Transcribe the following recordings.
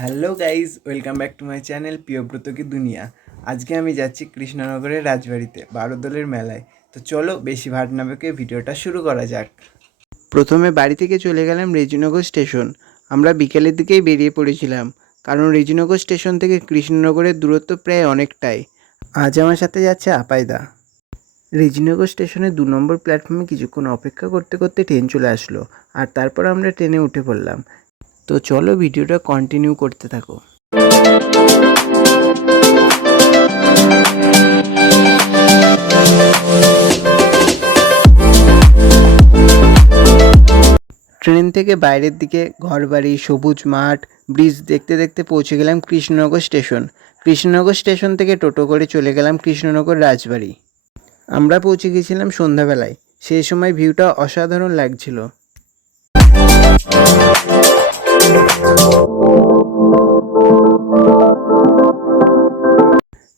Hello guys, welcome back to my channel Priyabrata কি দুনিয়া। আজকে আমি যাচ্ছি কৃষ্ণনগরের রাজবাড়িতে বারোদলের মেলায়। তো চলো বেশি ভাট না বকে ভিডিওটা শুরু করা যাক। প্রথমে বাড়ি থেকে চলে গেলাম রেজিনগর স্টেশন। আমরা বিকেলের দিকেই বেরিয়ে পড়েছিলাম, কারণ রেজিনগর স্টেশন থেকে কৃষ্ণনগরের দূরত্ব প্রায় অনেকটাই। আজ আমার সাথে যাচ্ছে আপাইদা। রেজিনগর স্টেশনের 2 নম্বর প্ল্যাটফর্মে কিছুক্ষণ অপেক্ষা করতে করতে ট্রেন চলে আসলো, আর তারপর আমরা ট্রেনে উঠে পড়লাম। তো চলো ভিডিওটা কন্টিনিউ করতে থাকো। ট্রেন থেকে বাইরের দিকে ঘরবাড়ি, সবুজ মাঠ, ব্রিজ দেখতে দেখতে পৌঁছে গেলাম কৃষ্ণনগর স্টেশন। কৃষ্ণনগর স্টেশন থেকে টোটো করে চলে গেলাম কৃষ্ণনগর রাজবাড়ি। আমরা পৌঁছে গেছিলাম সন্ধ্যাবেলায়। সেই সময় ভিউটা অসাধারণ লাগছিল।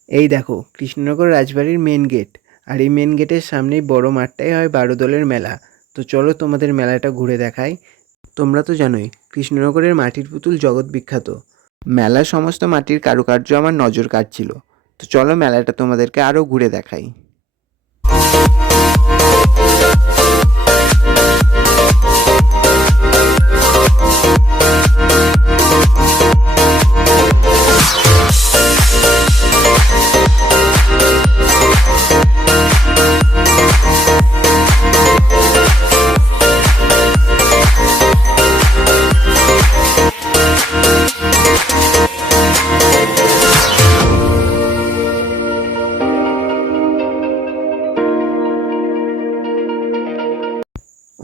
এই দেখো কৃষ্ণনগর রাজবাড়ির মেন গেট, আর এই মেন গেটের সামনেই বড় মাঠটাই হয় বারোদলের মেলা। তো চলো তোমাদের মেলাটা ঘুরে দেখাই। তোমরা তো জানোই কৃষ্ণনগরের মাটির পুতুল জগৎ বিখ্যাত। মেলার সমস্ত মাটির কারুকার্য আমার নজর কাটছিল। তো চলো মেলাটা তোমাদেরকে আরও ঘুরে দেখাই।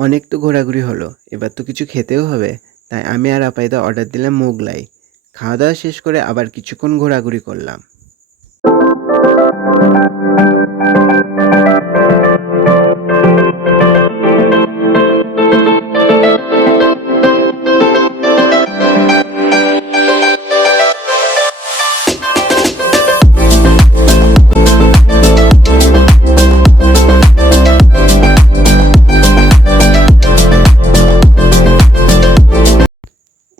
অনেক তো ঘোরাঘুরি হলো, এবার তো কিছু খেতেও হবে। তাই আমি আর আপাইদা অর্ডার দিলাম মোগলাই। খাওয়া দাওয়া শেষ করে আবার কিছুক্ষণ ঘোরাঘুরি করলাম।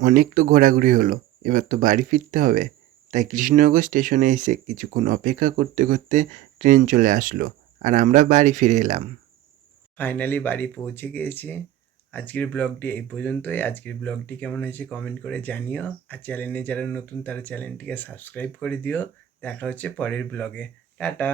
অনেক তো ঘোরাঘুরি হলো, এবার তো বাড়ি ফিরতে হবে। তাই কৃষ্ণনগর স্টেশনে এসে কিছুক্ষণ অপেক্ষা করতে করতে ট্রেন চলে আসলো, আর আমরা বাড়ি ফিরে এলাম। ফাইনালি বাড়ি পৌঁছে গিয়েছি। আজকের ব্লগটি এই পর্যন্তই। আজকের ব্লগটি কেমন হয়েছে কমেন্ট করে জানিও, আর চ্যানেলে যারা নতুন তারা চ্যানেলটিকে সাবস্ক্রাইব করে দিও। দেখা হচ্ছে পরের ব্লগে। টাটা।